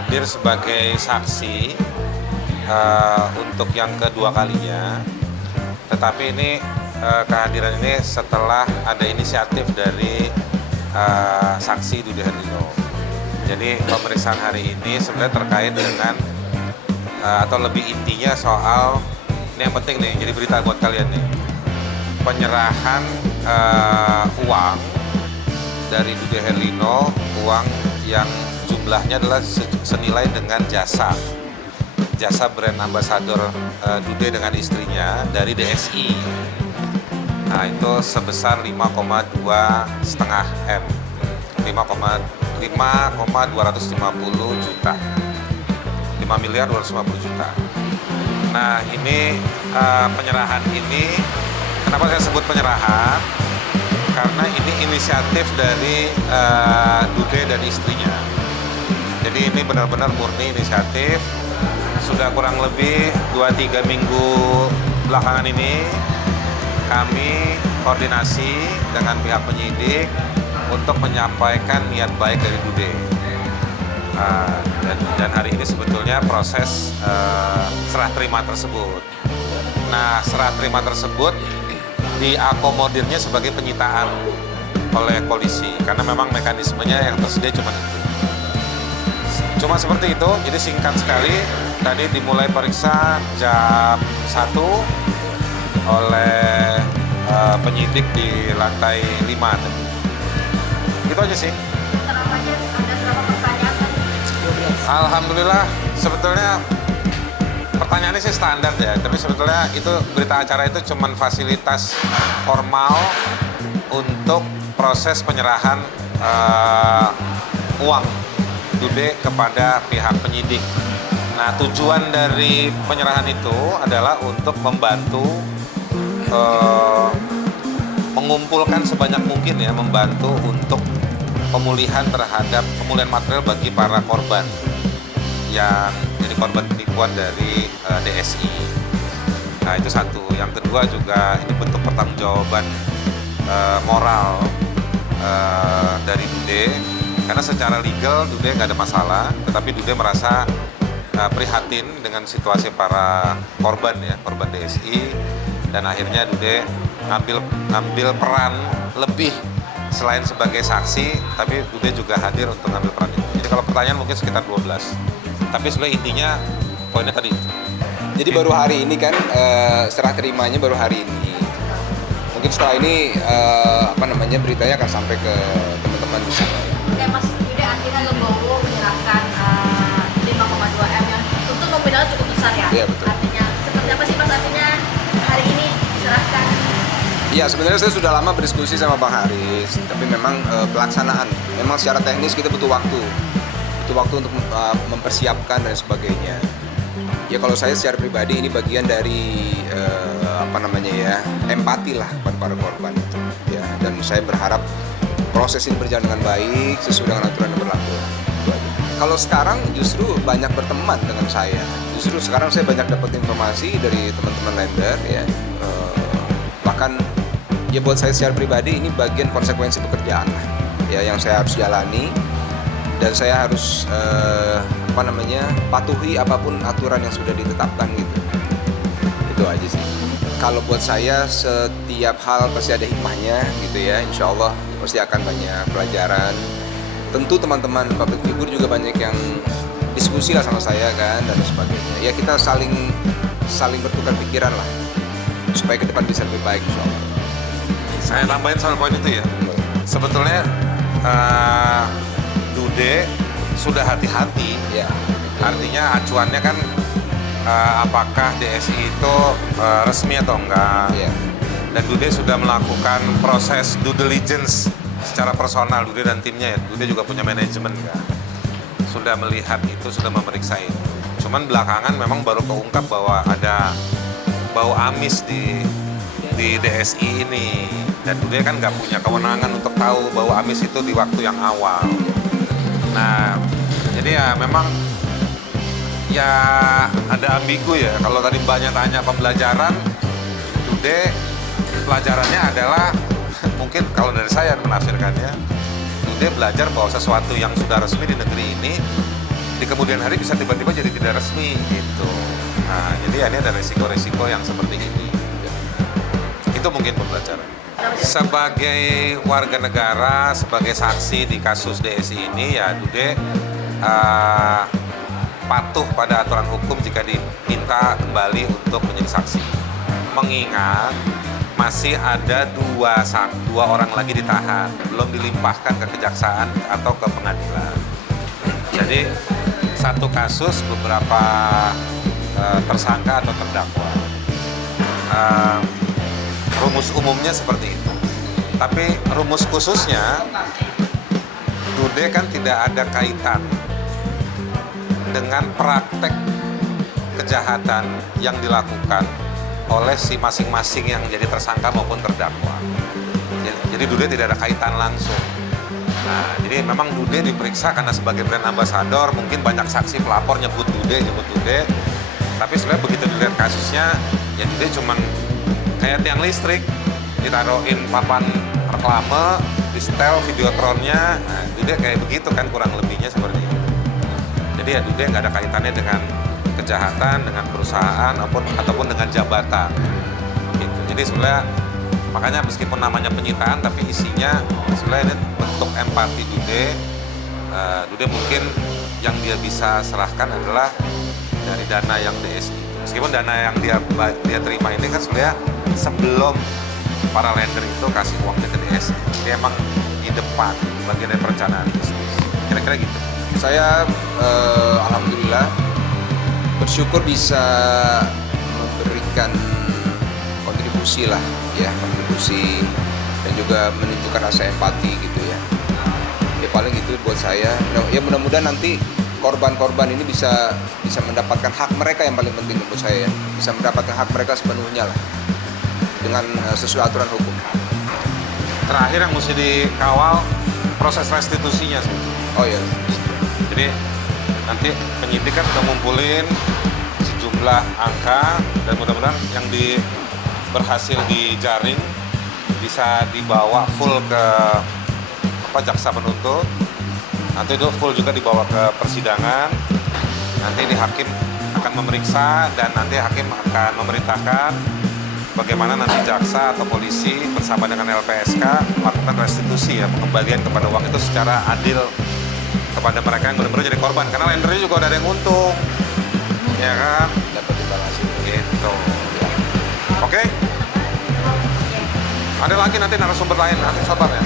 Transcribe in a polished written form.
hadir sebagai saksi untuk yang kedua kalinya. Tetapi ini kehadiran ini setelah ada inisiatif dari saksi Dude Herlino. Jadi pemeriksaan hari ini sebenarnya terkait dengan atau lebih intinya soal ini yang penting nih, jadi berita buat kalian nih. Penyerahan uang dari Dude Herlino, uang yang jumlahnya adalah senilai dengan jasa brand ambassador Dude dengan istrinya dari DSI. Nah itu sebesar 5,2,5 M, 5,250 juta, 5 miliar 250 juta. Nah ini penyerahan ini, kenapa saya sebut penyerahan? Karena ini inisiatif dari Dude dan istrinya. Jadi ini benar-benar murni inisiatif. Sudah kurang lebih 2-3 minggu belakangan ini kami koordinasi dengan pihak penyidik untuk menyampaikan niat baik dari Dude. Dan hari ini sebetulnya proses serah terima tersebut. Nah, serah terima tersebut diakomodirnya sebagai penyitaan oleh polisi karena memang mekanismenya yang tersedia cuma itu. Cuma seperti itu, jadi singkat sekali. Tadi dimulai periksa jam 1 oleh penyidik di lantai 5. Itu aja sih. Ada berapa pertanyaan? Alhamdulillah, sebetulnya pertanyaannya sih standar ya, tapi sebetulnya itu berita acara itu cuma fasilitas formal untuk proses penyerahan uang Dude kepada pihak penyidik. Nah, tujuan dari penyerahan itu adalah untuk membantu mengumpulkan sebanyak mungkin ya, membantu untuk pemulihan material bagi para korban yang jadi korban penipuan dari DSI. Nah, itu satu. Yang kedua juga ini bentuk pertanggungjawaban moral dari Dude. Karena secara legal Dude nggak ada masalah, tetapi Dude merasa prihatin dengan situasi para korban ya, korban DSI, dan akhirnya Dude ngambil peran lebih selain sebagai saksi, tapi Dude juga hadir untuk ngambil peran itu. Jadi kalau pertanyaan mungkin sekitar 12, tapi sebenarnya intinya poinnya tadi. Jadi baru hari ini kan serah terimanya baru hari ini. Mungkin setelah ini beritanya akan sampai ke teman-teman di sana. Oke, Mas Dude akhirnya legowo menyerahkan 5,2 M yang tentu nominalnya cukup besar ya. Iya, betul. Artinya seperti apa sih Mas artinya hari ini diserahkan? Iya, sebenarnya saya sudah lama berdiskusi sama Bang Haris, tapi memang pelaksanaan, memang secara teknis kita butuh waktu untuk mempersiapkan dan sebagainya. Ya kalau saya secara pribadi ini bagian dari empati lah kepada para korban. Ya, dan saya berharap proses ini berjalan dengan baik sesuai dengan aturan yang berlaku. Kalau sekarang justru banyak berteman dengan saya. Justru sekarang saya banyak dapat informasi dari teman-teman lender ya. Bahkan ya buat saya secara pribadi ini bagian konsekuensi pekerjaan lah. Ya yang saya harus jalani dan saya harus patuhi apapun aturan yang sudah ditetapkan gitu. Itu aja sih. Kalau buat saya setiap hal pasti ada hikmahnya gitu ya. Insya Allah pasti akan banyak pelajaran. Tentu teman-teman public figure juga banyak yang diskusi lah sama saya kan dan sebagainya. Ya kita saling bertukar pikiran lah supaya ke depan bisa lebih baik insya Allah. Saya tambahin soal poin itu ya. Sebetulnya Dude sudah hati-hati. Ya. Artinya acuannya kan apakah DSI itu resmi atau enggak. Ya. Dan Dude sudah melakukan proses due diligence secara personal, Dude dan timnya ya. Dude juga punya manajemen kan. Sudah melihat itu, sudah memeriksa itu. Cuman belakangan memang baru keungkap bahwa ada bau amis di DSI ini. Dan Dude kan nggak punya kewenangan untuk tahu bau amis itu di waktu yang awal. Nah, jadi ya memang ya ada ambigu ya. Kalau tadi banyak tanya pembelajaran, Dude pelajarannya adalah mungkin kalau dari saya menafsirkannya, Dude belajar bahwa sesuatu yang sudah resmi di negeri ini di kemudian hari bisa tiba-tiba jadi tidak resmi gitu. Nah, jadi ini ada resiko-resiko yang seperti ini. Itu mungkin pembelajaran. Sebagai warga negara, sebagai saksi di kasus DSI ini ya Dude patuh pada aturan hukum jika diminta kembali untuk menjadi saksi. Mengingat masih ada dua orang lagi ditahan, belum dilimpahkan ke kejaksaan atau ke pengadilan. Jadi satu kasus beberapa tersangka atau terdakwa. Rumus umumnya seperti itu. Tapi rumus khususnya, Dude kan tidak ada kaitan dengan praktek kejahatan yang dilakukan oleh si masing-masing yang jadi tersangka maupun terdakwa. Jadi Dude tidak ada kaitan langsung. Nah, jadi memang Dude diperiksa karena sebagai brand ambassador, mungkin banyak saksi pelapor nyebut Dude. Tapi sebenarnya begitu dilihat kasusnya, ya Dude cuman kayak tiang listrik, ditaruhin papan reklame, di setel videotronnya, nah Dude kayak begitu kan kurang lebihnya seperti itu. Jadi ya Dude nggak ada kaitannya dengan kejahatan, dengan perusahaan ataupun dengan jabatan. Gitu. Jadi sebenarnya makanya meskipun namanya penyitaan, tapi isinya sebenarnya ini bentuk empati Dude. Dude mungkin yang dia bisa serahkan adalah dari dana yang DSI. Meskipun dana yang dia terima ini kan sebenarnya sebelum para lender itu kasih uangnya ke DSI. Jadi emang di depan bagian dari perencanaan bisnis. Kira-kira gitu. Saya alhamdulillah bersyukur bisa memberikan kontribusi lah ya, kontribusi dan juga menunjukkan rasa empati gitu ya. Ya paling itu buat saya. Ya mudah-mudahan nanti korban-korban ini bisa mendapatkan hak mereka yang paling penting menurut saya ya. Bisa mendapatkan hak mereka sepenuhnya lah dengan sesuai aturan hukum. Terakhir yang mesti dikawal proses restitusinya sebetulnya. Oh iya. Jadi nanti penyidik kan sudah ngumpulin sejumlah angka dan mudah-mudahan yang berhasil dijaring bisa dibawa full ke jaksa penuntut. Nanti itu full juga dibawa ke persidangan. Nanti ini hakim akan memeriksa dan nanti hakim akan memerintahkan bagaimana nanti jaksa atau polisi bersama dengan LPSK melakukan restitusi ya, pengembalian kepada uang itu secara adil kepada mereka yang benar-benar jadi korban, karena lendernya juga udah ada yang untung, ya kan? Dapat imbalansi Gitu. Oke? Ada lagi nanti narasumber lain, nanti sabar ya.